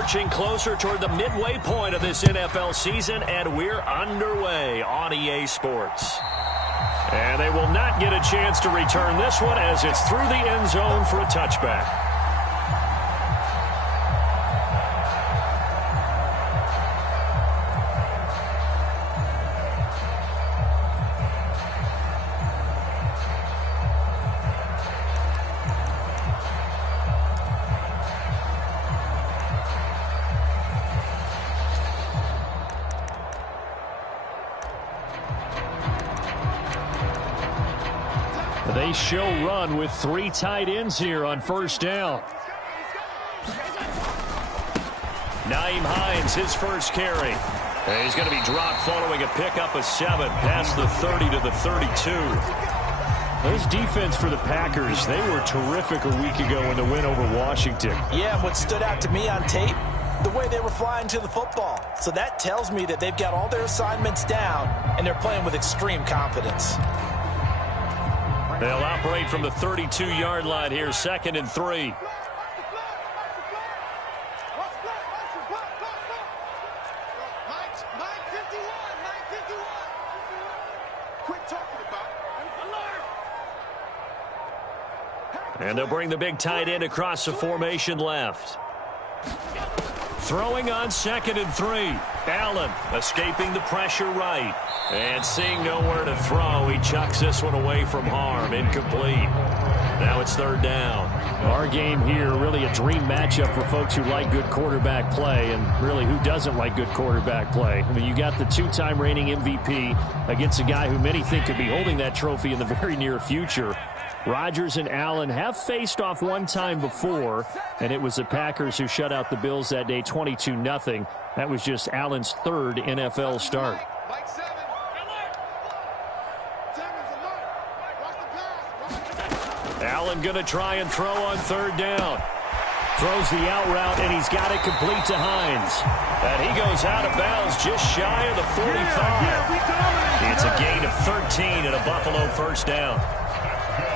Marching closer toward the midway point of this NFL season, and we're underway on EA Sports. And they will not get a chance to return this one as it's through the end zone for a touchback. They show run with 3 tight ends here on first down. Naeem Hines, his first carry. And he's going to be dropped following a pickup of 7 past the 30 to the 32. This defense for the Packers, they were terrific a week ago in the win over Washington. Yeah, and what stood out to me on tape, the way they were flying to the football. So that tells me that they've got all their assignments down, and they're playing with extreme confidence. They'll operate from the 32-yard line here, 2nd and 3. And they'll bring the big tight end across the formation left. Throwing on 2nd and 3. Allen escaping the pressure right. And seeing nowhere to throw, he chucks this one away from harm. Incomplete. Now it's 3rd down. Our game here, really a dream matchup for folks who like good quarterback play, and really who doesn't like good quarterback play. I mean, you got the 2-time reigning MVP against a guy who many think could be holding that trophy in the very near future. Rodgers and Allen have faced off one time before, and it was the Packers who shut out the Bills that day 22-0. That was just Allen's 3rd NFL start. Allen going to try and throw on 3rd down. Throws the out route, and he's got it complete to Hines. And he goes out of bounds just shy of the 45. It's a gain of 13 and a Buffalo first down.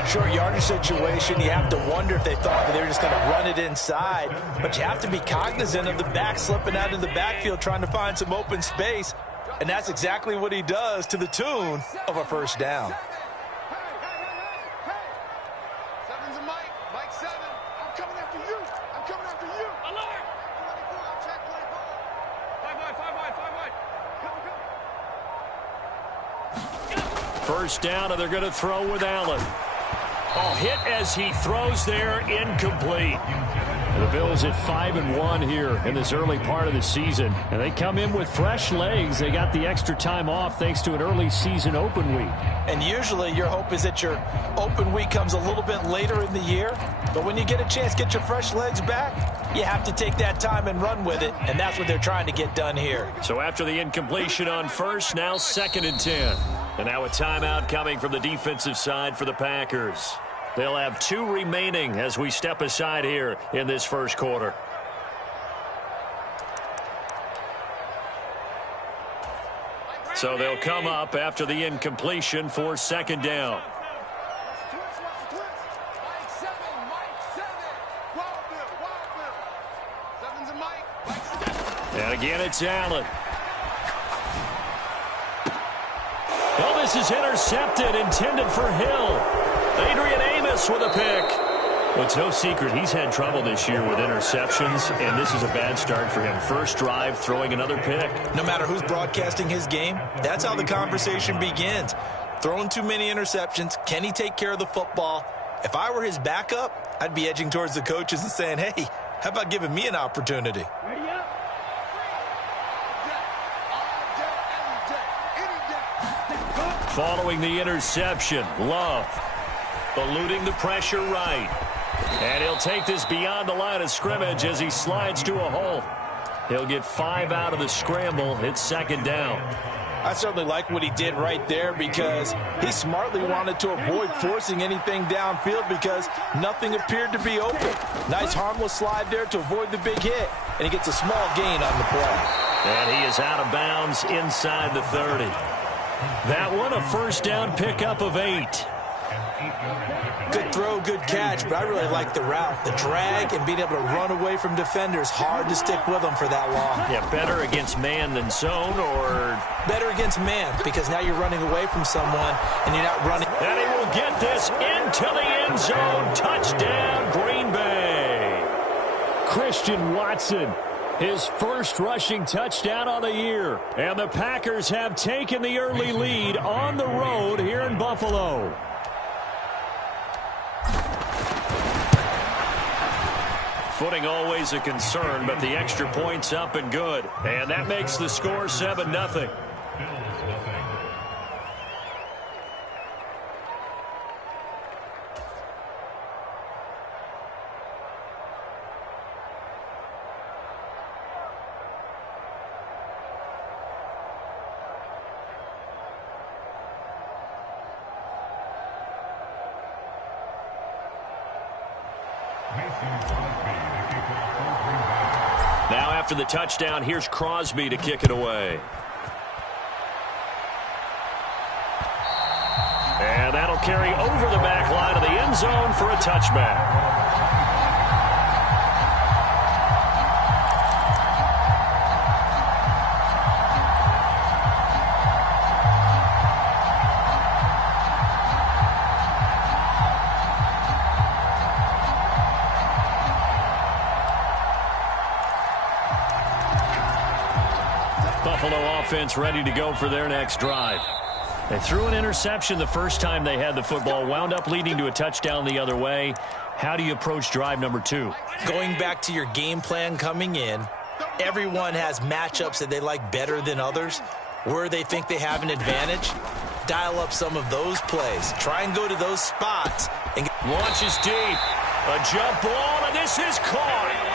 Short yardage situation, you have to wonder if they thought that they were just going to run it inside. But you have to be cognizant of the back slipping out of the backfield trying to find some open space. And that's exactly what he does to the tune of a first down. First down, and they're going to throw with Allen. Oh, hit as he throws there, incomplete. The Bills at 5-1 here in this early part of the season. And they come in with fresh legs. They got the extra time off thanks to an early season open week. And usually your hope is that your open week comes a little bit later in the year. But when you get a chance to get your fresh legs back, you have to take that time and run with it. And that's what they're trying to get done here. So after the incompletion on first, now 2nd and 10. And now a timeout coming from the defensive side for the Packers. They'll have 2 remaining as we step aside here in this first quarter. So they'll come up after the incompletion for 2nd down. And again, it's Allen. Oh, this is intercepted, intended for Hill. Adrian Amos with a pick. Well, it's no secret he's had trouble this year with interceptions, and this is a bad start for him. First drive, throwing another pick. No matter who's broadcasting his game, that's how the conversation begins. Throwing too many interceptions, can he take care of the football? If I were his backup, I'd be edging towards the coaches and saying, hey, how about giving me an opportunity? Following the interception, Love eluding the pressure right. And he'll take this beyond the line of scrimmage as he slides to a hole. He'll get 5 out of the scramble. It's 2nd down. I certainly like what he did right there because he smartly wanted to avoid forcing anything downfield because nothing appeared to be open. Nice harmless slide there to avoid the big hit, and he gets a small gain on the play. And he is out of bounds inside the 30. That one, a first down pickup of 8. Good throw, good catch, but I really like the route. The drag and being able to run away from defenders, hard to stick with them for that long. Yeah, better against man than zone, or? Better against man, because now you're running away from someone and you're not running. And he will get this into the end zone. Touchdown, Green Bay. Christian Watson, his first rushing touchdown on the year. And the Packers have taken the early lead on the road here in Buffalo. Footing always a concern, but the extra point's up and good. And that makes the score 7-0. Now after the touchdown, here's Crosby to kick it away. And that'll carry over the back line of the end zone for a touchback. Buffalo offense ready to go for their next drive. They threw an interception the first time they had the football, wound up leading to a touchdown the other way. How do you approach drive number 2? Going back to your game plan coming in, everyone has matchups that they like better than others. Where they think they have an advantage, dial up some of those plays. Try and go to those spots. And launches deep. A jump ball, and this is caught.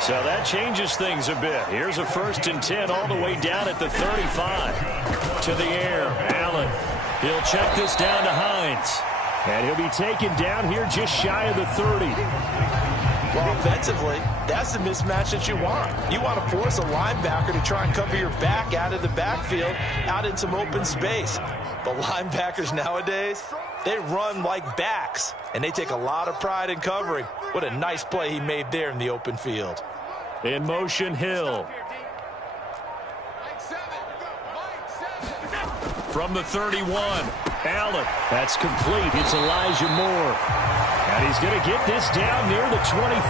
So that changes things a bit. Here's a 1st and 10 all the way down at the 35. To the air, Allen. He'll check this down to Hines. And he'll be taken down here just shy of the 30. Well, offensively, that's the mismatch that you want. You want to force a linebacker to try and cover your back out of the backfield, out in some open space. But linebackers nowadays, they run like backs, and they take a lot of pride in covering. What a nice play he made there in the open field. In motion, Hill. From the 31, Allen. That's complete. It's Elijah Moore. And he's going to get this down near the 25.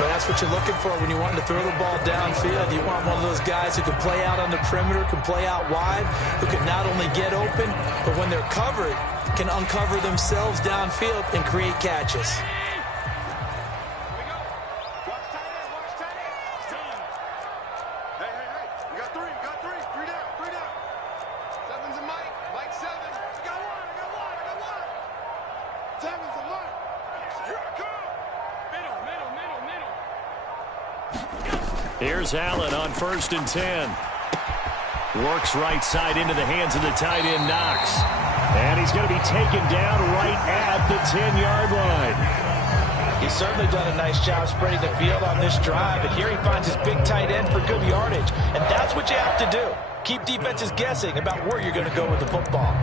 But that's what you're looking for when you want to throw the ball downfield. You want one of those guys who can play out on the perimeter, can play out wide, who can not only get open, but when they're covered, can uncover themselves downfield and create catches. Here's Allen on 1st and 10. Works right side into the hands of the tight end, Knox. And he's going to be taken down right at the 10-yard line. He's certainly done a nice job spreading the field on this drive, and here he finds his big tight end for good yardage. And that's what you have to do. Keep defenses guessing about where you're going to go with the football.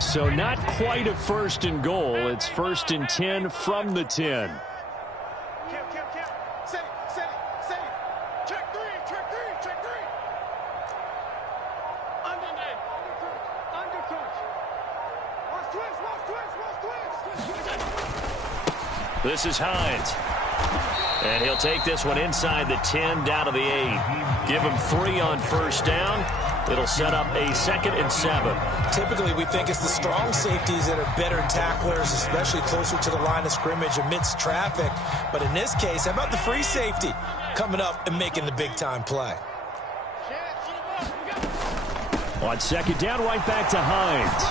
So not quite a 1st and goal. It's 1st and 10 from the 10. This is Hines. And he'll take this one inside the 10 down to the 8. Give him 3 on 1st down. It'll set up a 2nd and 7. Typically, we think it's the strong safeties that are better tacklers, especially closer to the line of scrimmage amidst traffic. But in this case, how about the free safety coming up and making the big-time play? On 2nd down, right back to Hines.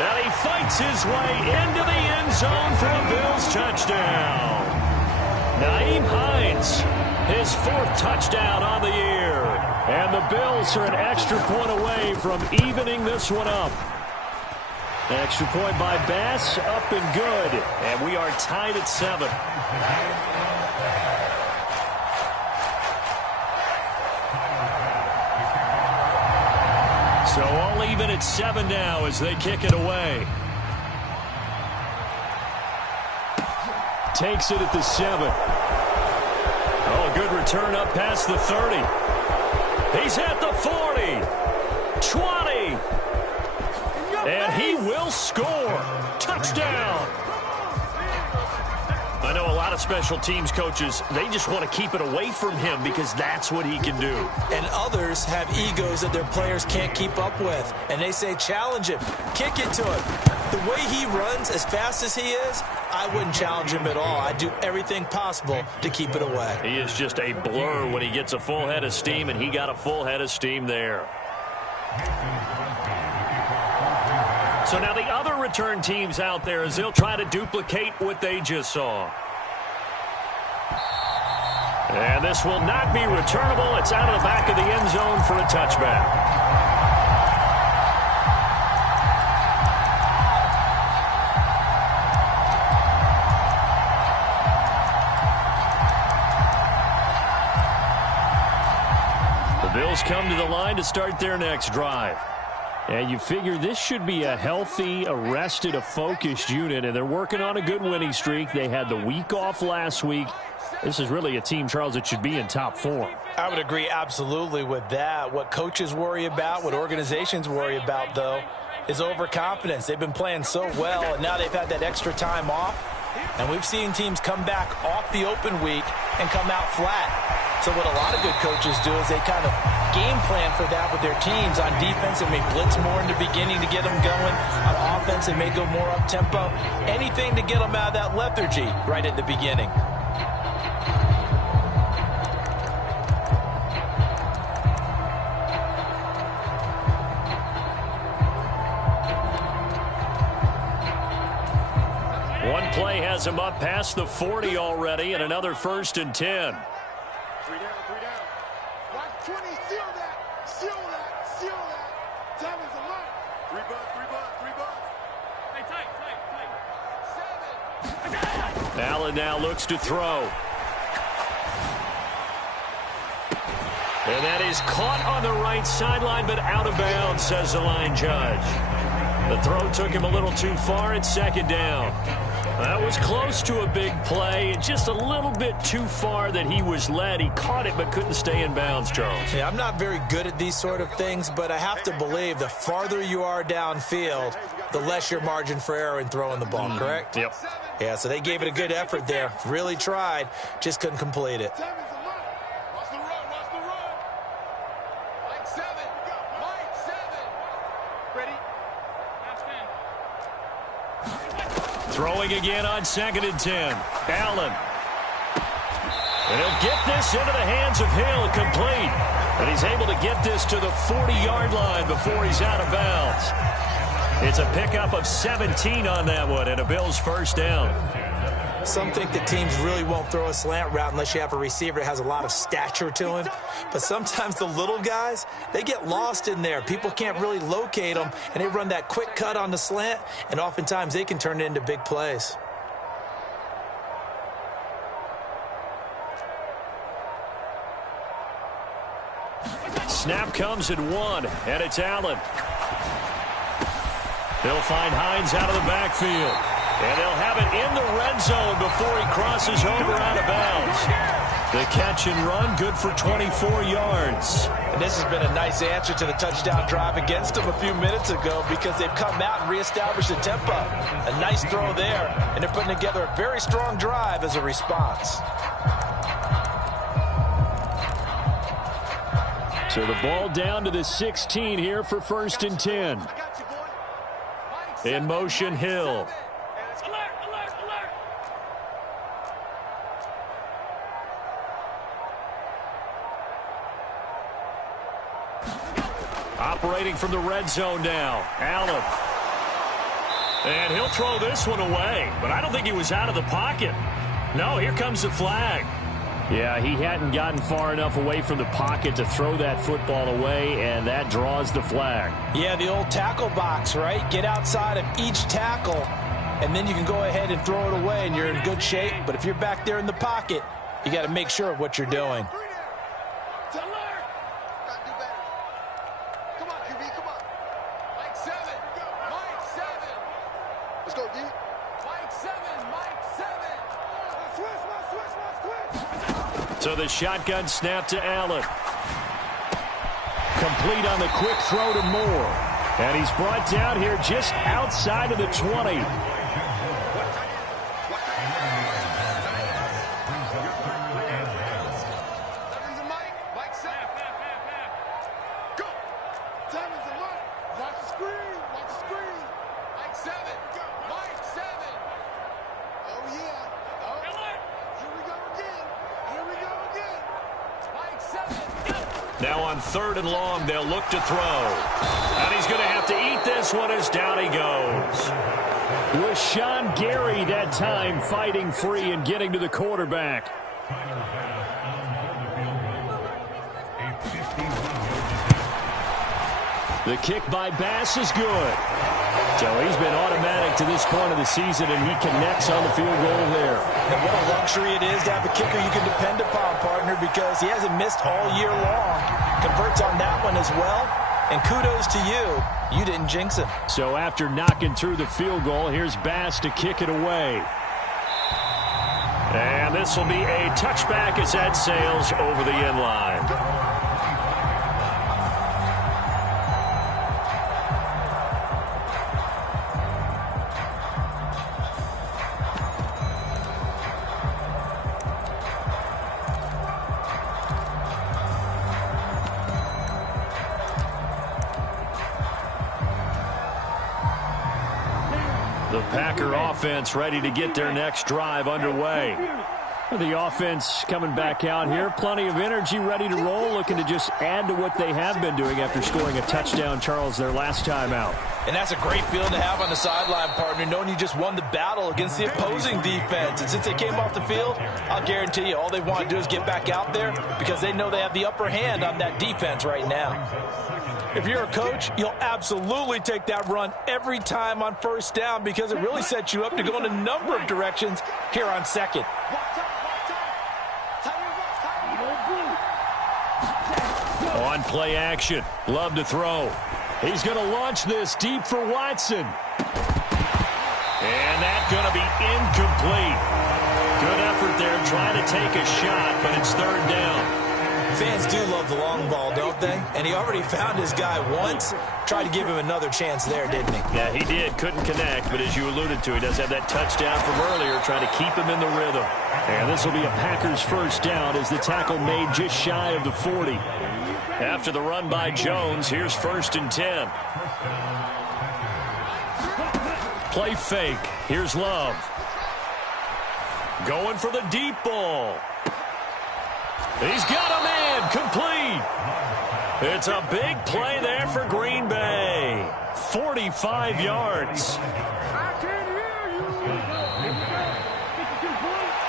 And he fights his way into the end zone for a Bills touchdown. Nyheim Hines, his 4th touchdown on the year. And the Bills are an extra point away from evening this one up. Extra point by Bass, up and good. And we are tied at 7. So all even at 7 now as they kick it away. Takes it at the 7. Oh, good return up past the 30. He's at the 40. 20. And he will score. Touchdown. I know a lot of special teams coaches, they just want to keep it away from him because that's what he can do. And others have egos that their players can't keep up with. And they say, challenge him, kick it to him. The way he runs as fast as he is, I wouldn't challenge him at all. I'd do everything possible to keep it away. He is just a blur when he gets a full head of steam, and he got a full head of steam there. So now the other return teams out there as they'll try to duplicate what they just saw. And this will not be returnable. It's out of the back of the end zone for a touchback. The Bills come to the line to start their next drive. And you figure this should be a healthy, arrested, a focused unit, and they're working on a good winning streak. They had the week off last week. This is really a team, Charles, that should be in top form. I would agree absolutely with that. What coaches worry about, what organizations worry about, though, is overconfidence. They've been playing so well, and now they've had that extra time off. And we've seen teams come back off the open week and come out flat. So what a lot of good coaches do is they kind of game plan for that with their teams. On defense, they may blitz more in the beginning to get them going. On offense, they may go more up-tempo. Anything to get them out of that lethargy right at the beginning. One play has him up past the 40 already, and another 1st and 10. 3 down, 3 down. Watch 20, seal that, seal that, seal that. Time is a lot. 3 bucks, 3 bucks, 3 bucks. Hey, tight. 7. Allen now looks to throw. And that is caught on the right sideline, but out of bounds, says the line judge. The throw took him a little too far at 2nd down. That was close to a big play, and just a little bit too far that he was led. He caught it but couldn't stay in bounds, Charles. Yeah, I'm not very good at these sort of things, but I have to believe the farther you are downfield, the less your margin for error in throwing the ball, correct? Yep. Yeah, so they gave it a good effort there. Really tried, just couldn't complete it. Time is a lot. Watch the run, watch the run. Like 7. Like 7. Ready? Throwing again on 2nd and 10. Allen. And he'll get this into the hands of Hill, complete. And he's able to get this to the 40-yard line before he's out of bounds. It's a pickup of 17 on that one, and a Bills 1st down. Some think that teams really won't throw a slant route unless you have a receiver that has a lot of stature to him. But sometimes the little guys, they get lost in there. People can't really locate them, and they run that quick cut on the slant, and oftentimes they can turn it into big plays. Snap comes at 1, and it's Allen. They'll find Hines out of the backfield. And they'll have it in the red zone before he crosses over out of bounds. The catch and run, good for 24 yards. And this has been a nice answer to the touchdown drive against them a few minutes ago because they've come out and reestablished the tempo. A nice throw there, and they're putting together a very strong drive as a response. So the ball down to the 16 here for 1st and 10. In motion, Hill. Operating from the red zone now. Allen. And he'll throw this one away. But I don't think he was out of the pocket. No, here comes the flag. Yeah, he hadn't gotten far enough away from the pocket to throw that football away, and that draws the flag. Yeah, the old tackle box, right? Get outside of each tackle, and then you can go ahead and throw it away, and you're in good shape. But if you're back there in the pocket, you got to make sure of what you're doing. Come on, QB, come on. So the shotgun snap to Allen. Complete on the quick throw to Moore. And he's brought down here just outside of the 20. Now on 3rd and long, they'll look to throw. And he's going to have to eat this one as down he goes. Was Sean Gary that time fighting free and getting to the quarterback. The kick by Bass is good. So he's been automatic to this point of the season, and he connects on the field goal there. And what a luxury it is to have a kicker you can depend upon, partner, because he hasn't missed all year long. Converts on that one as well. And kudos to you. You didn't jinx him. So after knocking through the field goal, here's Bass to kick it away. And this will be a touchback as that sails over the end line. The Packer offense ready to get their next drive underway. The offense coming back out here. Plenty of energy, ready to roll, looking to just add to what they have been doing after scoring a touchdown, Charles, their last time out. And that's a great feeling to have on the sideline, partner, knowing you just won the battle against the opposing defense. And since they came off the field, I'll guarantee you all they want to do is get back out there because they know they have the upper hand on that defense right now. If you're a coach, you'll absolutely take that run every time on 1st down because it really sets you up to go in a number of directions here on 2nd. On play action. Love to throw. He's going to launch this deep for Watson. And that's going to be incomplete. Good effort there trying to take a shot, but it's 3rd down. Fans do love the long ball, don't they? And he already found his guy once. Tried to give him another chance there, didn't he? Yeah, he did. Couldn't connect, but as you alluded to, he does have that touchdown from earlier, trying to keep him in the rhythm. And this will be a Packers 1st down as the tackle made just shy of the 40. After the run by Jones, here's 1st and 10. Play fake. Here's Love. Going for the deep ball. He's got a man complete. It's a big play there for Green Bay. 45 yards. I can't hear you. 52 points.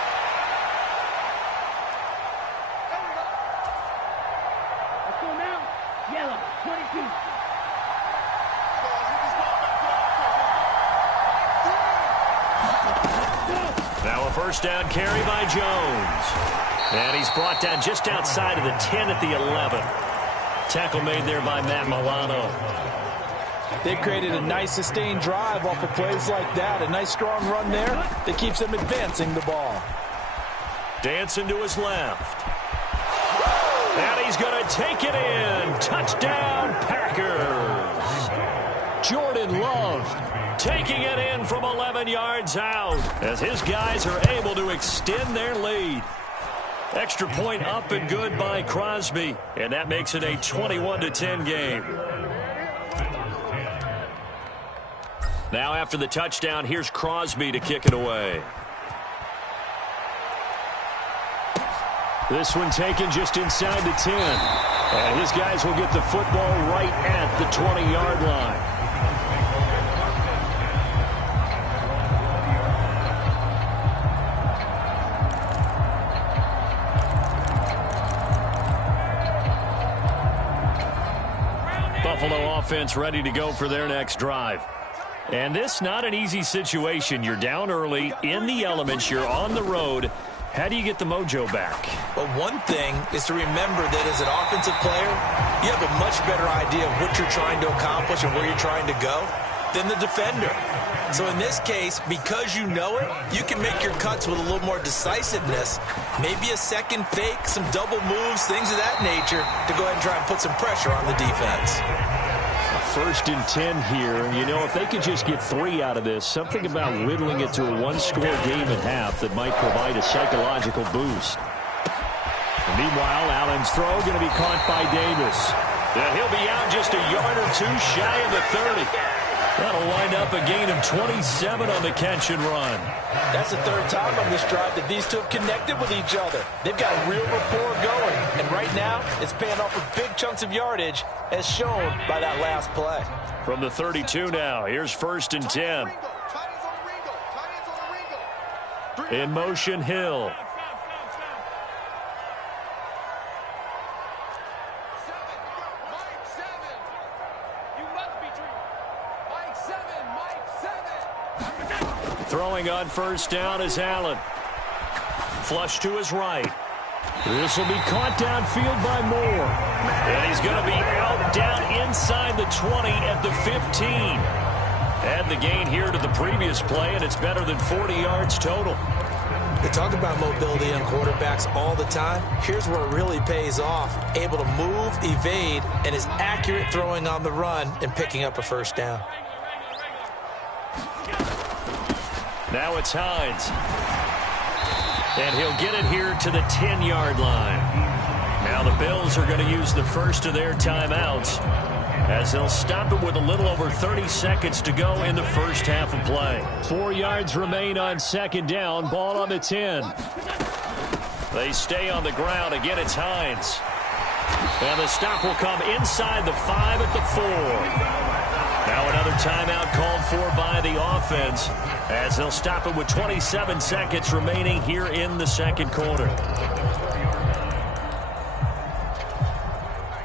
Let's go now. Yellow, 22. Now a 1st down carry by Jones. And he's brought down just outside of the 10 at the 11. Tackle made there by Matt Milano. They created a nice sustained drive off of plays like that. A nice strong run there that keeps them advancing the ball. Dancing to his left. And he's going to take it in. Touchdown, Packers. Jordan Love taking it in from 11 yards out as his guys are able to extend their lead. Extra point up and good by Crosby, and that makes it a 21-10 game. Now after the touchdown, here's Crosby to kick it away. This one taken just inside the 10. And his guys will get the football right at the 20-yard line. Buffalo offense ready to go for their next drive. And this not an easy situation. You're down early, in the elements, you're on the road. How do you get the mojo back? Well, one thing is to remember that as an offensive player, you have a much better idea of what you're trying to accomplish and where you're trying to go. than the defender. So in this case, because you know it, you can make your cuts with a little more decisiveness, maybe a second fake, some double moves, things of that nature, to go ahead and try and put some pressure on the defense. 1st and 10 here. You know, if they could just get 3 out of this, something about whittling it to a one-score game at half that might provide a psychological boost. And meanwhile, Allen's throw going to be caught by Davis. And he'll be out just a yard or two shy of the 30. That'll wind up a gain of 27 on the catch and run. That's the 3rd time on this drive that these two have connected with each other. They've got real rapport going. And right now, it's paying off with big chunks of yardage, as shown by that last play. From the 32 now, here's 1st and 10. In motion, Hill. Throwing on 1st down is Allen. Flush to his right. This will be caught downfield by Moore. And he's going to be out down inside the 20 at the 15. Add the gain here to the previous play, and it's better than 40 yards total. They talk about mobility on quarterbacks all the time. Here's where it really pays off. Able to move, evade, and is accurate throwing on the run and picking up a 1st down. Now it's Hines. And he'll get it here to the 10-yard line. Now the Bills are going to use the first of their timeouts as they'll stop it with a little over 30 seconds to go in the first half of play. 4 yards remain on 2nd down. Ball on the 10. They stay on the ground. Again, it's Hines. And the stop will come inside the 5 at the 4. Now another timeout called for by the offense as they'll stop it with 27 seconds remaining here in the 2nd quarter.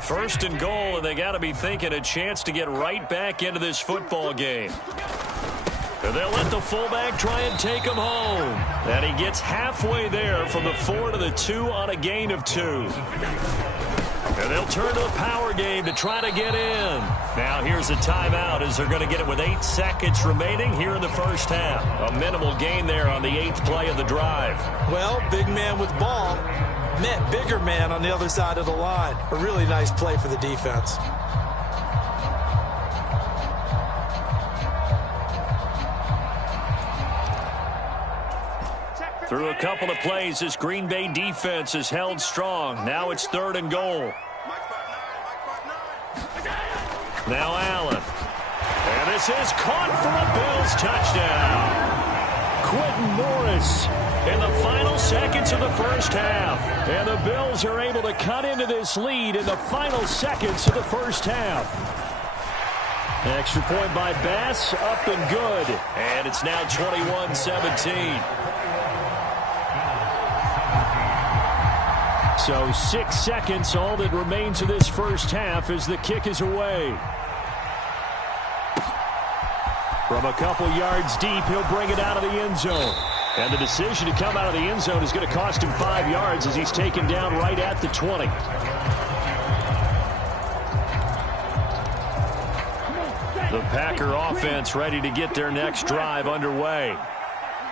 1st and goal, and they got to be thinking a chance to get right back into this football game. And they'll let the fullback try and take him home. And he gets halfway there from the 4 to the 2 on a gain of 2. And they'll turn to the power game to try to get in. Now here's a timeout as they're going to get it with 8 seconds remaining here in the first half. A minimal gain there on the 8th play of the drive. Well, big man with ball met bigger man on the other side of the line. A really nice play for the defense. Through a couple of plays, this Green Bay defense is held strong. Now it's 3rd and goal. Now Allen. And this is caught for a Bills touchdown. Quentin Morris in the final seconds of the first half. And the Bills are able to cut into this lead in the final seconds of the first half. Extra point by Bass, up and good. And it's now 21-17. So 6 seconds, all that remains of this first half as the kick is away. From a couple yards deep, he'll bring it out of the end zone. And the decision to come out of the end zone is going to cost him 5 yards as he's taken down right at the 20. The Packer offense ready to get their next drive underway.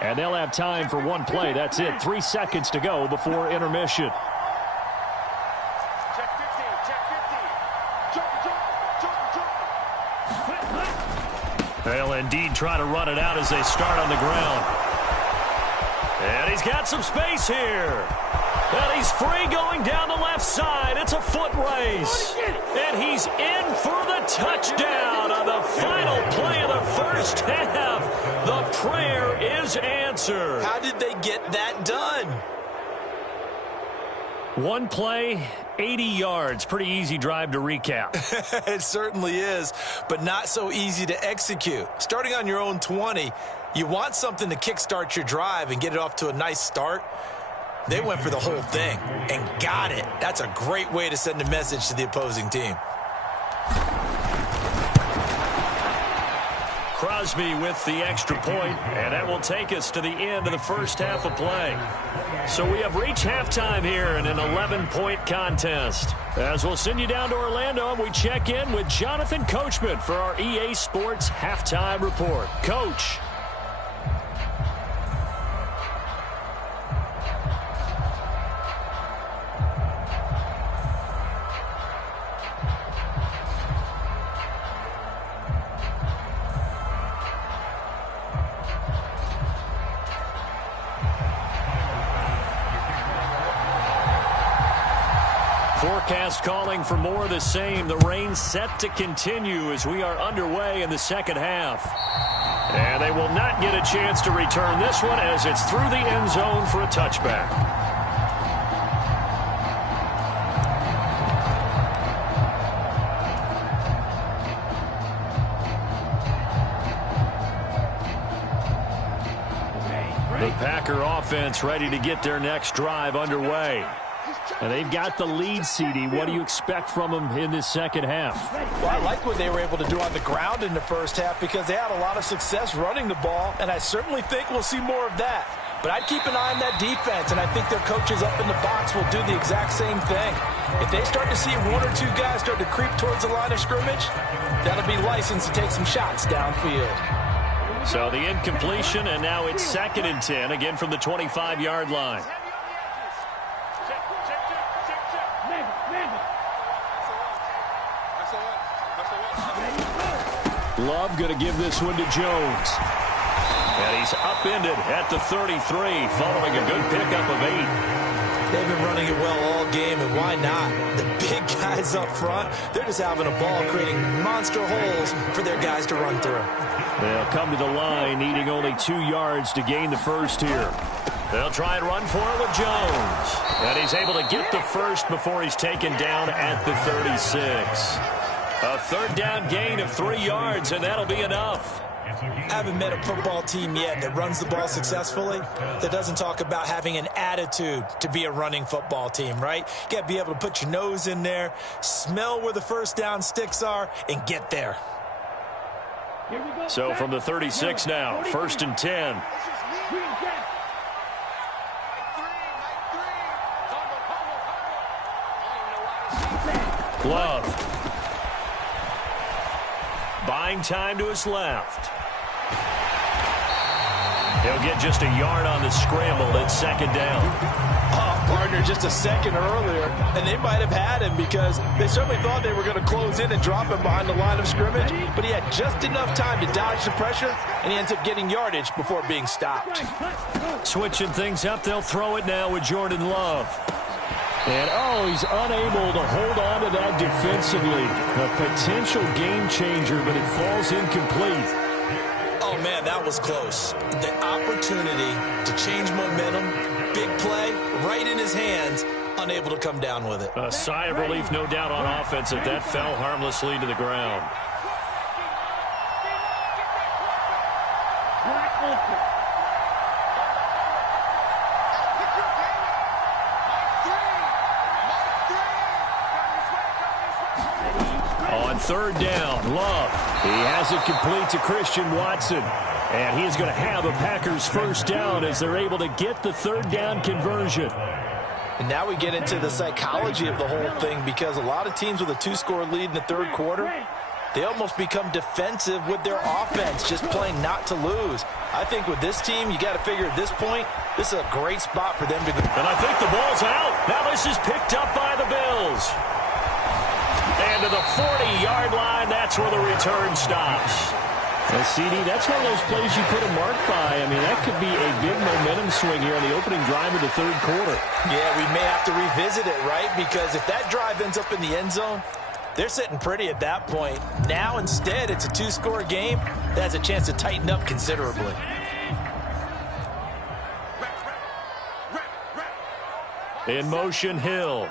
And they'll have time for one play. That's it. 3 seconds to go before intermission. They'll indeed try to run it out as they start on the ground. And he's got some space here. And he's free going down the left side. It's a foot race. And he's in for the touchdown on the final play of the first half. The prayer is answered. How did they get that done? One play, 80 yards. Pretty easy drive to recap. It certainly is, but not so easy to execute. Starting on your own 20, you want something to kickstart your drive and get it off to a nice start. They went for the whole thing and got it. That's a great way to send a message to the opposing team. Crosby with the extra point, and that will take us to the end of the first half of play. So we have reached halftime here in an 11-point contest. As we'll send you down to Orlando, and we check in with Jonathan Coachman for our EA Sports Halftime Report. Coach. Forecast calling for more of the same. The rain set to continue as we are underway in the second half. And they will not get a chance to return this one as it's through the end zone for a touchback. The Packer offense ready to get their next drive underway. And they've got the lead, CD. What do you expect from them in this second half? Well, I like what they were able to do on the ground in the first half because they had a lot of success running the ball, and I certainly think we'll see more of that. But I'd keep an eye on that defense, and I think their coaches up in the box will do the exact same thing. If they start to see one or two guys start to creep towards the line of scrimmage, that'll be licensed to take some shots downfield. So the incompletion, and now it's 2nd and 10, again from the 25-yard line. Love going to give this one to Jones. And he's upended at the 33 following a good pickup of 8. They've been running it well all game, and why not? The big guys up front, they're just having a ball creating monster holes for their guys to run through. They'll come to the line needing only 2 yards to gain the first here. They'll try and run for it with Jones. And he's able to get the first before he's taken down at the 36. A 3rd down gain of 3 yards, and that'll be enough. I haven't met a football team yet that runs the ball successfully that doesn't talk about having an attitude to be a running football team, right? You got to be able to put your nose in there, smell where the first down sticks are, and get there. So from the 36 now, 1st and 10. Love. Buying time to his left. He'll get just a yard on the scramble at 2nd down. Oh, partner, just a second earlier, and they might have had him because they certainly thought they were going to close in and drop him behind the line of scrimmage, but he had just enough time to dodge the pressure, and he ends up getting yardage before being stopped. Switching things up, they'll throw it now with Jordan Love. And, he's unable to hold on to that defensively. A potential game changer, but it falls incomplete. Oh, man, that was close. The opportunity to change momentum, big play, right in his hands, unable to come down with it. A sigh of relief, no doubt, on offense if that fell harmlessly to the ground. On 3rd down, Love. He has it complete to Christian Watson. And he is going to have a Packers first down as they're able to get the 3rd down conversion. And now we get into the psychology of the whole thing because a lot of teams with a 2-score lead in the 3rd quarter, they almost become defensive with their offense, just playing not to lose. I think with this team, you got to figure at this point, this is a great spot for them to go. And I think the ball's out. Now this is picked up by the Bills. And to the 40-yard line, that's where the return stops. Well, CD, that's one of those plays you put a mark by. I mean, that could be a big momentum swing here on the opening drive of the 3rd quarter. Yeah, we may have to revisit it, right? Because if that drive ends up in the end zone, they're sitting pretty at that point. Now, instead, it's a 2-score game that has a chance to tighten up considerably. In motion, Hill.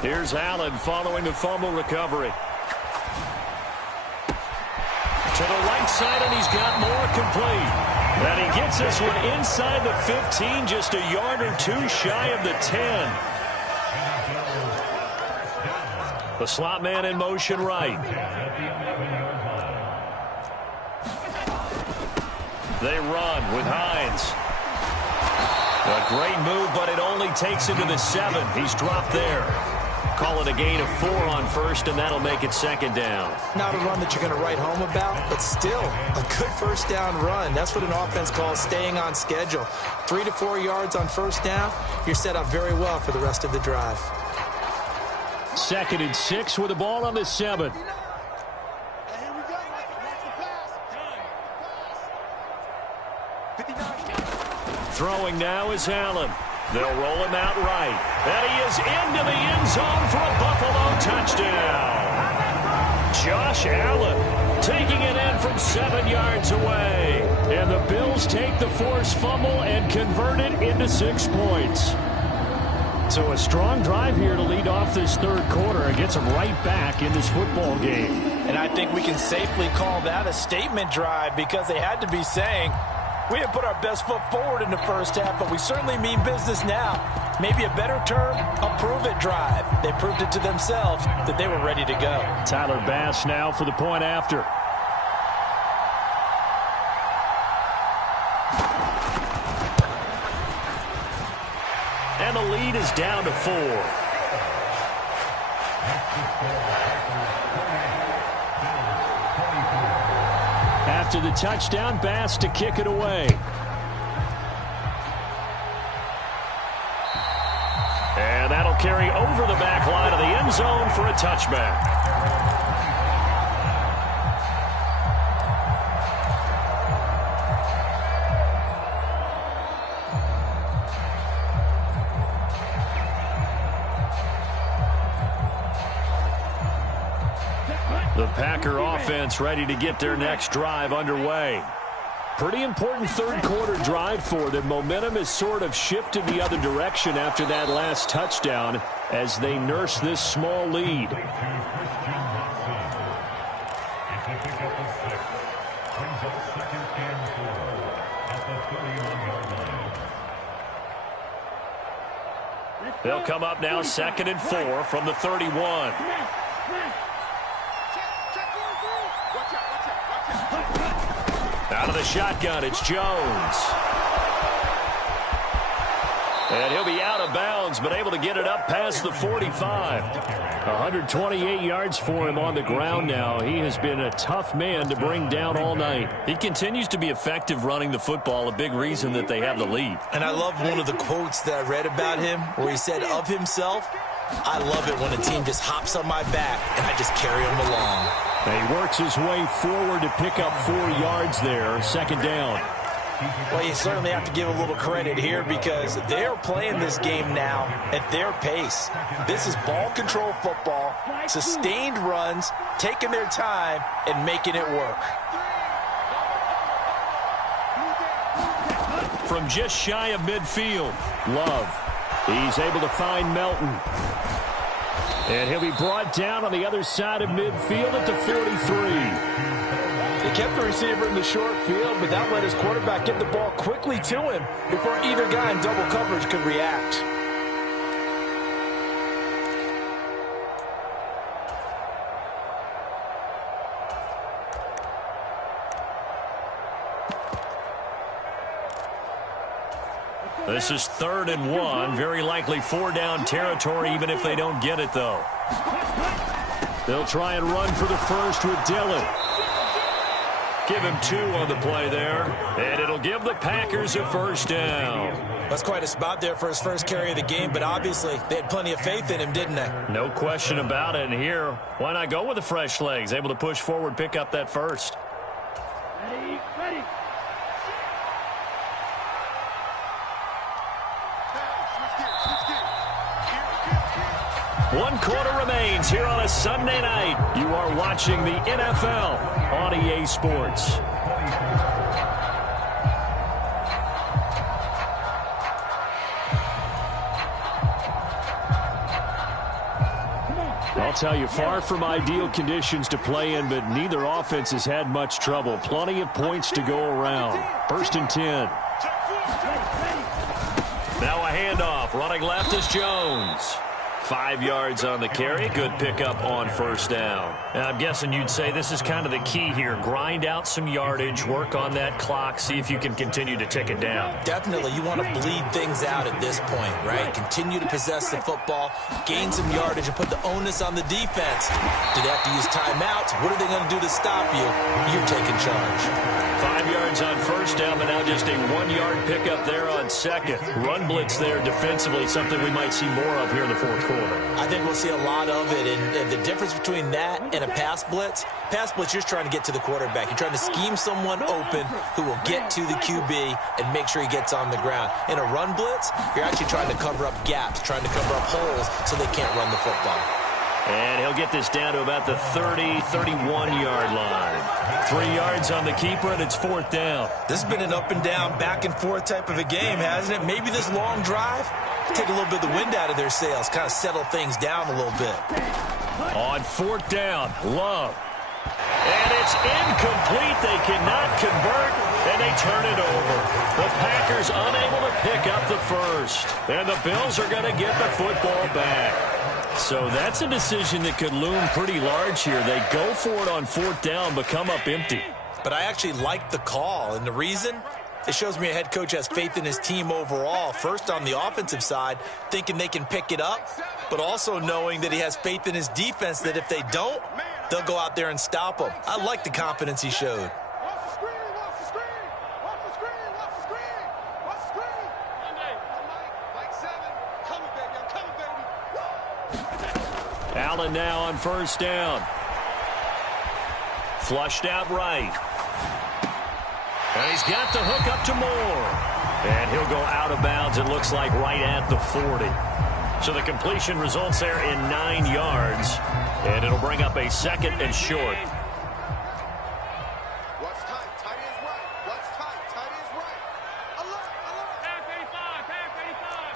Here's Allen following the fumble recovery. To the right side, and he's got more complete. And he gets this one inside the 15, just a yard or two shy of the 10. The slot man in motion right. They run with Hines. A great move, but it only takes him to the 7. He's dropped there. Call it a gain of 4 on first, and that'll make it second down. Not a run that you're going to write home about, but still a good first down run. That's what an offense calls staying on schedule. 3 to 4 yards on first down, you're set up very well for the rest of the drive. 2nd and 6 with the ball on the 7. Throwing now is Allen. They'll roll him out right. And he is into the end zone for a Buffalo touchdown. Josh Allen taking it in from 7 yards away. And the Bills take the forced fumble and convert it into 6 points. So a strong drive here to lead off this third quarter and gets them right back in this football game. And I think we can safely call that a statement drive because they had to be saying, we didn't put our best foot forward in the first half, but we certainly mean business now. Maybe a better term, a prove-it drive. They proved it to themselves that they were ready to go. Tyler Bass now for the point after. And the lead is down to 4. After the touchdown, Bass to kick it away. And that'll carry over the back line of the end zone for a touchback. The Packer offense ready to get their next drive underway. Pretty important third quarter drive for them. Momentum has sort of shifted the other direction after that last touchdown as they nurse this small lead. They'll come up now 2nd and 4 from the 31. Out of the shotgun, it's Jones. And he'll be out of bounds, but able to get it up past the 45. 128 yards for him on the ground now. He has been a tough man to bring down all night. He continues to be effective running the football, a big reason that they have the lead. And I love one of the quotes that I read about him where he said of himself, I love it when a team just hops on my back and I just carry him along. And he works his way forward to pick up 4 yards there, 2nd down. Well, you certainly have to give a little credit here because they're playing this game now at their pace. This is ball control football, sustained runs, taking their time and making it work. From just shy of midfield, Love. He's able to find Melton. And he'll be brought down on the other side of midfield at the 43. They kept the receiver in the short field, but that let his quarterback get the ball quickly to him before either guy in double coverage could react. this is 3rd and 1. Very likely 4-down territory, even if they don't get it, though. They'll try and run for the first with Dillon. Give him 2 on the play there, and it'll give the Packers a first down. That's quite a spot there for his first carry of the game, but obviously they had plenty of faith in him, didn't they? No question about it. And here, why not go with the fresh legs? Able to push forward, pick up that first. Ready. 1 quarter remains here on a Sunday night. You are watching the NFL on EA Sports. I'll tell you, far from ideal conditions to play in, but neither offense has had much trouble. Plenty of points to go around. 1st and 10. Now a handoff. Running left is Jones. 5 yards on the carry. Good pickup on 1st down. And I'm guessing you'd say this is kind of the key here. Grind out some yardage, work on that clock, see if you can continue to tick it down. Definitely. You want to bleed things out at this point, right? Continue to possess the football, gain some yardage, and put the onus on the defense. Do they have to use timeouts? What are they going to do to stop you? You're taking charge. 5 yards on 1st down, but now just a 1-yard pickup there on 2nd. Run blitz there defensively, something we might see more of here in the 4th quarter. I think we'll see a lot of it, and the difference between that and a pass blitz, you're just trying to get to the quarterback. You're trying to scheme someone open who will get to the QB and make sure he gets on the ground. In a run blitz, you're actually trying to cover up gaps, trying to cover up holes so they can't run the football. And he'll get this down to about the 30, 31-yard line. 3 yards on the keeper, and it's 4th down. This has been an up and down, back and forth type of a game, hasn't it? Maybe this long drive take a little bit of the wind out of their sails, kind of settle things down a little bit. On 4th down, Love. And it's incomplete. They cannot convert, and they turn it over. The Packers unable to pick up the first. And the Bills are going to get the football back. So that's a decision that could loom pretty large here. They go for it on 4th down, but come up empty. But I actually like the call, and the reason? It shows me a head coach has faith in his team overall. First on the offensive side, thinking they can pick it up, but also knowing that he has faith in his defense that if they don't, they'll go out there and stop them. I like the confidence he showed. Allen now on 1st down. Flushed out right. And he's got the hook up to Moore. And he'll go out of bounds, it looks like, right at the 40. So the completion results there in 9 yards. And it'll bring up a 2nd and short. What's tight? Tight is right. What's tight? Tight is right. Alert! Alert! Pass 85! Pass 85!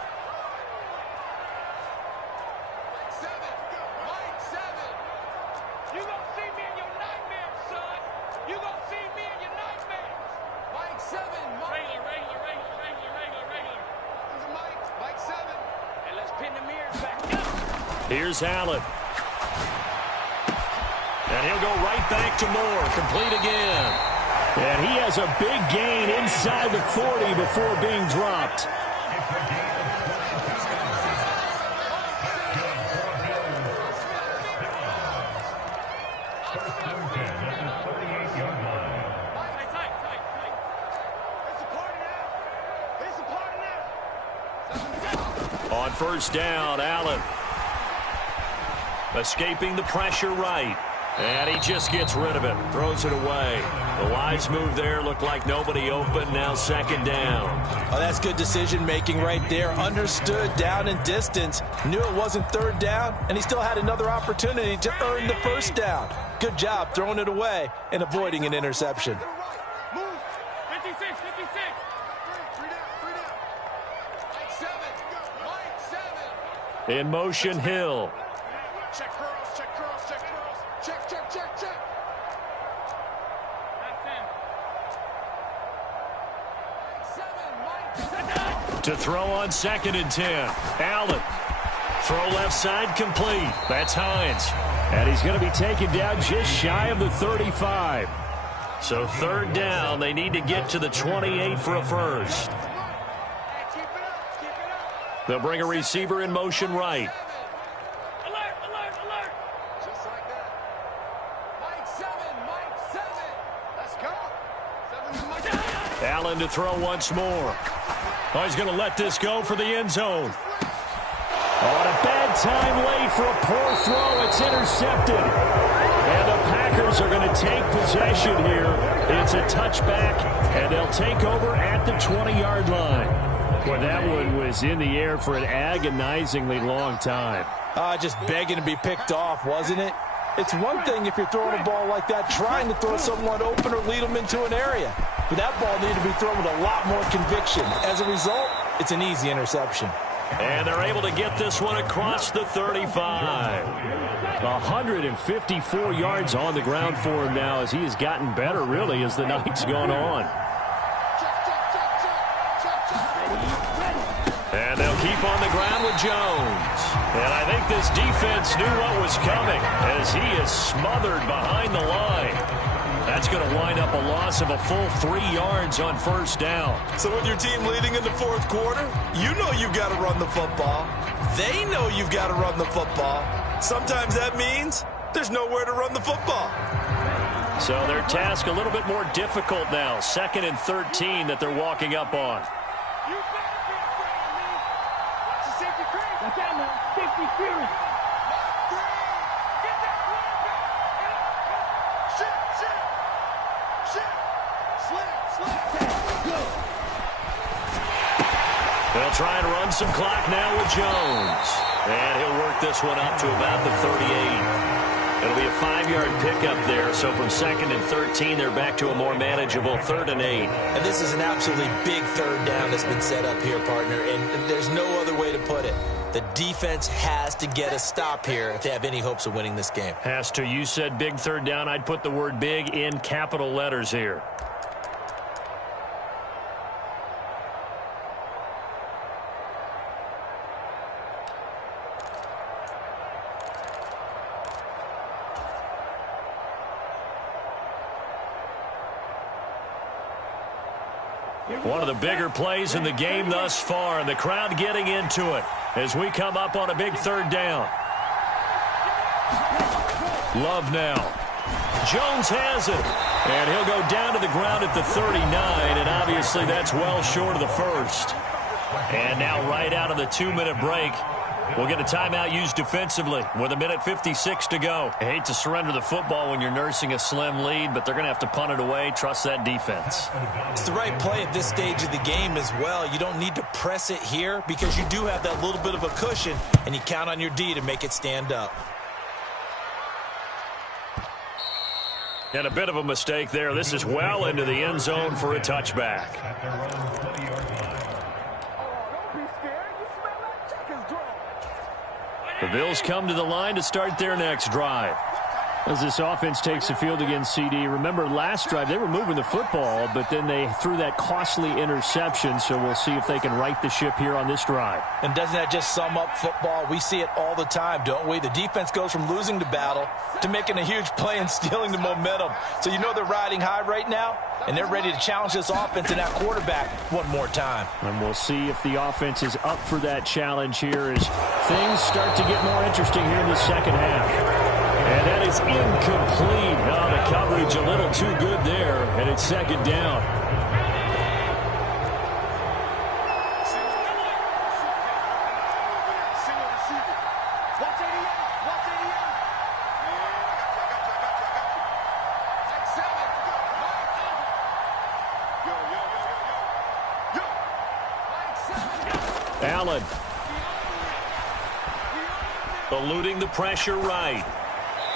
Mike 7! You gonna see me in your nightmares, son! You gonna see me in your nightmares! Mike 7! Regular. This is Mike 7. And let's pin the mirrors back up. Here's Allen. And he'll go right back to Moore. Complete again. And he has a big gain inside the 40 before being dropped. On 1st down, Allen. Escaping the pressure right. And he just gets rid of it. Throws it away. The wise move there. Looked like nobody open. Now 2nd down. Oh, that's good decision-making right there. Understood down and distance. Knew it wasn't 3rd down, and he still had another opportunity to earn the 1st down. Good job throwing it away and avoiding an interception. Move! 56! 56! Three down! Mike 7! In motion, Hill. Check curls! Check! To throw on 2nd and 10. Allen. Throw left side complete. That's Hines. And he's going to be taken down just shy of the 35. So 3rd down. They need to get to the 28 for a first. They'll bring a receiver in motion right. Alert! Just like that. Mike 7! Let's go! 7's Mike. Allen to throw once more. Oh, he's going to let this go for the end zone. Oh, and a bad time late for a poor throw. It's intercepted. And the Packers are going to take possession here. It's a touchback, and they'll take over at the 20-yard line. Well, that one was in the air for an agonizingly long time. Just begging to be picked off, wasn't it? It's one thing if you're throwing a ball like that, trying to throw someone open or lead them into an area. But that ball needed to be thrown with a lot more conviction. As a result, it's an easy interception. And they're able to get this one across the 35. 154 yards on the ground for him now as he has gotten better, really, as the night's gone on. And they'll keep on the ground with Jones. And I think this defense knew what was coming as he is smothered behind the line. That's going to wind up a loss of a full 3 yards on first down. So with your team leading in the fourth quarter, you know you've got to run the football. They know you've got to run the football. Sometimes that means there's nowhere to run the football. So their task a little bit more difficult now. 2nd and 13 that they're walking up on. You better be afraid of me. Watch the safety creep. Watch out, man. Safety creep. Get that run back. Shit. Slip. Go. They'll try and run some clock now with Jones. And he'll work this one up to about the 38. It'll be a 5-yard pickup there. So from 2nd and 13, they're back to a more manageable 3rd and 8. And this is an absolutely big third down that's been set up here, partner. And there's no other way to put it. The defense has to get a stop here if they have any hopes of winning this game. Has to. You said big third down. I'd put the word big in capital letters here. One of the bigger plays in the game thus far, and the crowd getting into it as we come up on a big third down. Love now. Jones has it, and he'll go down to the ground at the 39, and obviously that's well short of the first. And now right out of the 2-minute break, we'll get a timeout used defensively with 1:56 to go. I hate to surrender the football when you're nursing a slim lead, but they're going to have to punt it away. Trust that defense. It's the right play at this stage of the game as well. You don't need to press it here because you do have that little bit of a cushion, and you count on your D to make it stand up. And a bit of a mistake there. This is well into the end zone for a touchback. The Bills come to the line to start their next drive. As this offense takes the field against CD, remember last drive they were moving the football, but then they threw that costly interception, so we'll see if they can right the ship here on this drive. And doesn't that just sum up football? We see it all the time, don't we? The defense goes from losing the battle to making a huge play and stealing the momentum. So you know they're riding high right now, and they're ready to challenge this offense and that quarterback one more time. And we'll see if the offense is up for that challenge here as things start to get more interesting here in the second half. And that is incomplete. Oh, the coverage a little too good there, and it's 2nd down. Allen. Eluding the pressure right.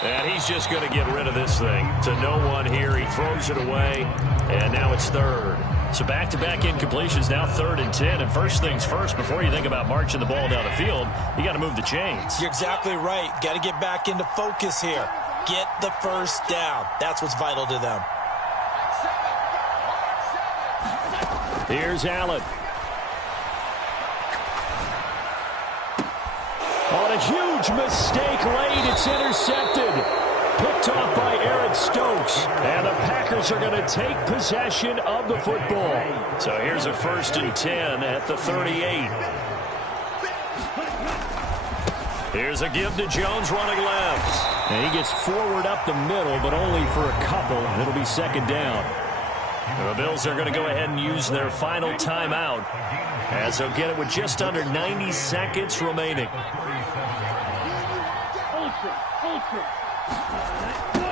And he's just going to get rid of this thing to no one here. He throws it away, and now it's 3rd. So back-to-back incompletions, now 3rd and 10. And first things first, before you think about marching the ball down the field, you got to move the chains. You're exactly right. Got to get back into focus here. Get the first down. That's what's vital to them. Here's Allen. On a huge mistake late, it's intercepted. Picked off by Eric Stokes. And the Packers are going to take possession of the football. So here's a 1st and 10 at the 38. Here's a give to Jones running left. And he gets forward up the middle, but only for a couple. It'll be 2nd down. The Bills are going to go ahead and use their final timeout as they'll get it with just under 90 seconds remaining.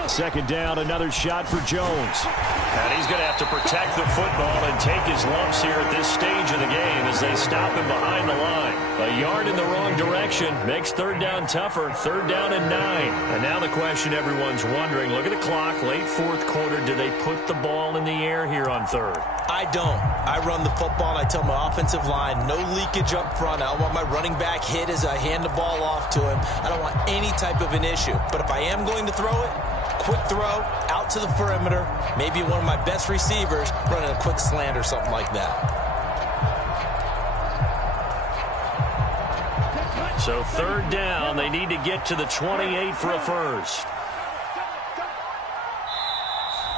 Second down, another shot for Jones. And he's going to have to protect the football and take his lumps here at this stage of the game as they stop him behind the line. A yard in the wrong direction makes third down tougher. Third down and 9. And now the question everyone's wondering, look at the clock, late fourth quarter, do they put the ball in the air here on third? I don't. I run the football and I tell my offensive line, no leakage up front. I don't want my running back hit as I hand the ball off to him. I don't want any type of an issue. But if I am going to throw it, quick throw out to the perimeter, maybe one of my best receivers running a quick slant or something like that. So third down, they need to get to the 28 for a first.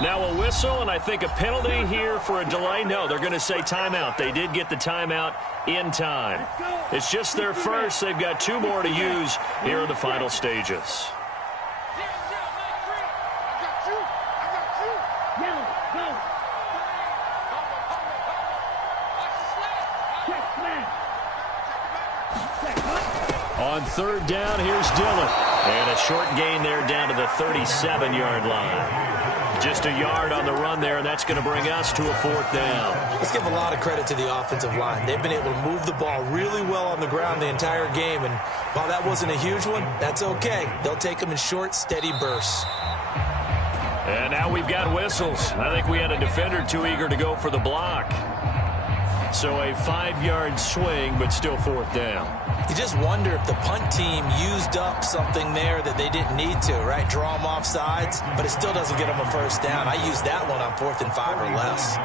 Now a whistle, and I think a penalty here for a delay. No, they're going to say timeout. They did get the timeout in time. It's just their first. They've got 2 more to use here in the final stages. On third down, here's Dillon. And a short gain there down to the 37-yard line. Just a yard on the run there, and that's going to bring us to a fourth down. Let's give a lot of credit to the offensive line. They've been able to move the ball really well on the ground the entire game, and while that wasn't a huge one, that's okay. They'll take them in short, steady bursts. And now we've got whistles. I think we had a defender too eager to go for the block. So a 5-yard swing, but still fourth down. You just wonder if the punt team used up something there that they didn't need to, right? Draw them off sides, but it still doesn't get them a first down. I used that one on 4th and 5 or less.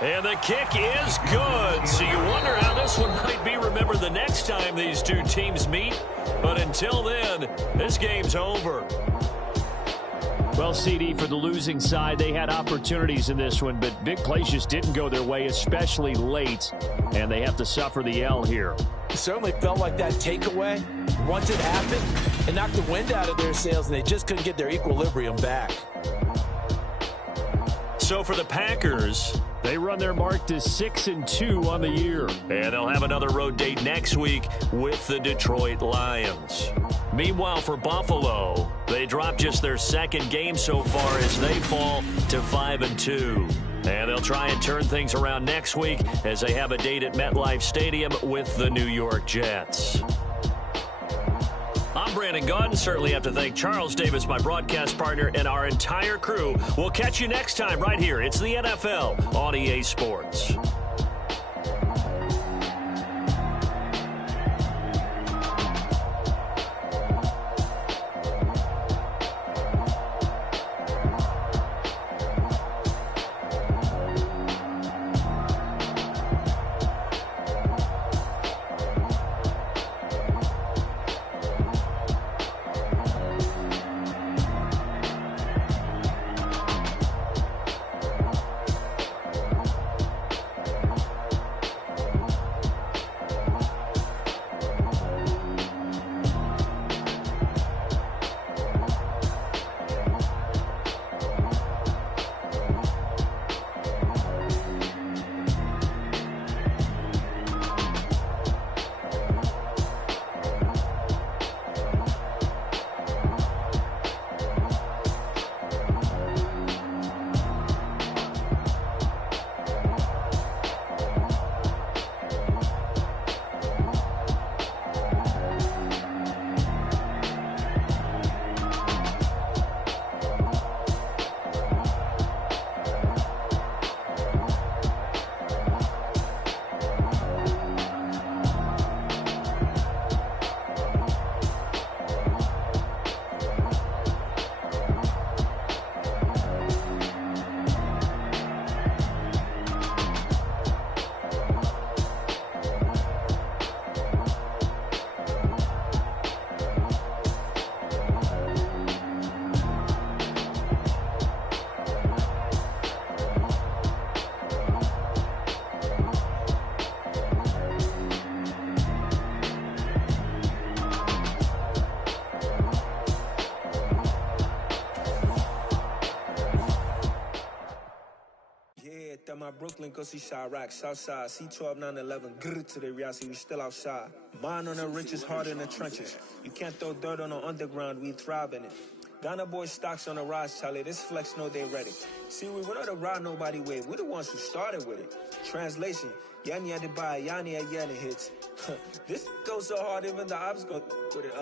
And the kick is good. So you wonder how this one might be remembered the next time these two teams meet. But until then, this game's over. Well, CD, for the losing side, they had opportunities in this one, but big plays just didn't go their way, especially late. And they have to suffer the L here. It certainly felt like that takeaway, once it happened, it knocked the wind out of their sails, and they just couldn't get their equilibrium back. So for the Packers, they run their mark to 6-2 on the year. And they'll have another road date next week with the Detroit Lions. Meanwhile, for Buffalo, they dropped just their second game so far as they fall to 5-2. And they'll try and turn things around next week as they have a date at MetLife Stadium with the New York Jets. I'm Brandon Gaudin. Certainly have to thank Charles Davis, my broadcast partner, and our entire crew. We'll catch you next time right here. It's the NFL on EA Sports. my Brooklyn, go see Chirac, Southside, C12, 911, grrr to the reality, we still outside. Mine on the riches, hard in the trenches. You can't throw dirt on the underground, we thrive in it. Ghana boys stocks on the rise, Charlie, this flex know they ready. See, we not to ride nobody wave, we the ones who started with it. Translation, Yanni had to buy, Yanni had Yanni hits. This goes so hard, even the ops go with it,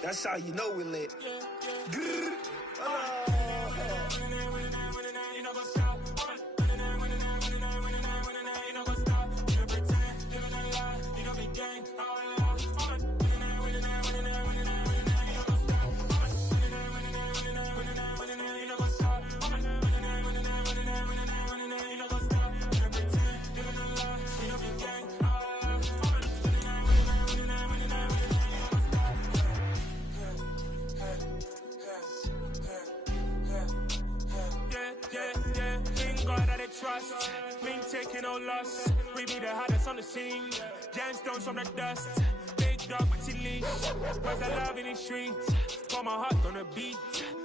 That's how you know we lit. Grrr. Trust, we ain't taking no loss. We be the hottest on the scene. Gemstones from the dust. Big dog, pretty leash. Where's the love in the streets? Pour my heart on the beat.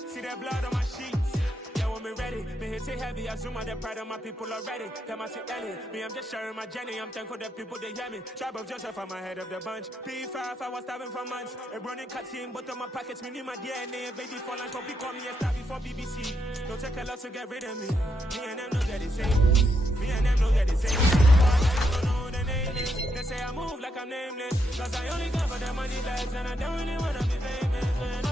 See that blood on my sheets. Yeah, when we ready, me hit it heavy. I zoom out the pride of my people already. Them I see Ellie. Me, I'm just sharing my journey. I'm thankful the people they hear me. Tribe of Joseph, I'm ahead of the bunch. P5, I was starving for months. A running cut team, but on my pockets, me need my DNA. Baby for lunch, but call me a star before BBC. Don't take a lot to get rid of me. Me and them know that it's same. Me and them know that it's same. I don't know the name is. They say I move like I'm nameless. Cause I only come for the money bags and I don't really wanna be famous.